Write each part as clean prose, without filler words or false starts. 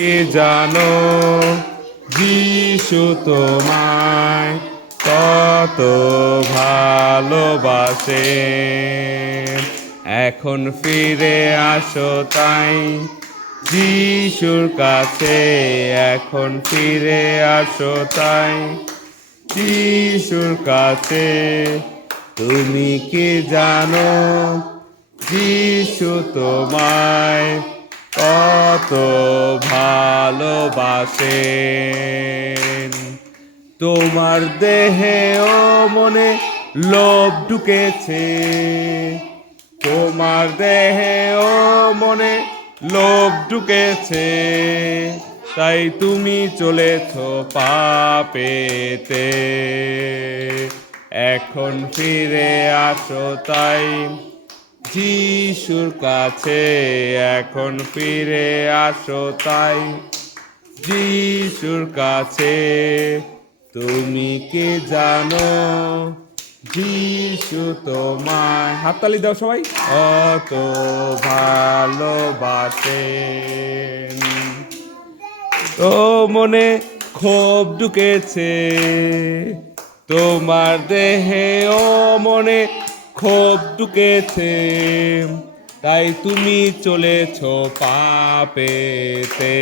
কে জানো যিশু তোমায় কত ভালোবাসে। এখন ফিরে আসো তাই যিশুর কাছে, এখন ফিরে আসো তাই যিশুর কাছে। তুমি কি জানো যিশু তোমায় কত ভালোবাসেন। তোমার দেহে ও মনে লোভ ঢুকেছে, তোমার দেহে ও মনে লোভ ঢুকেছে, তাই তুমি চলেছ পাপেতে। এখন ফিরে আসো তাই যিশুর কাছে, এখন ফিরে আসো তাই যিশুর কাছে। তুমি কি জানো যিশু তোমায়, হাততালি দাও সবাই, কত ভালোবাসেন। তো মনে ক্ষোভ ঢুকেছে, তোমার দেহে ও মনে ক্ষোভ ঢুকেছে, তাই তুমি চলেছ পাপেতে।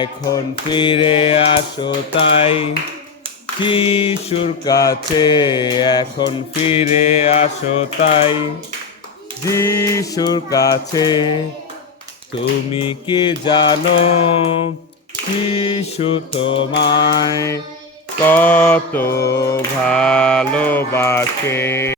এখন ফিরে আসো তাই যিশুর কাছে, এখন ফিরে আসো তাই যিশুর কাছে। তুমি কি জানো যিশু তোমায় কত ভালোবাসে।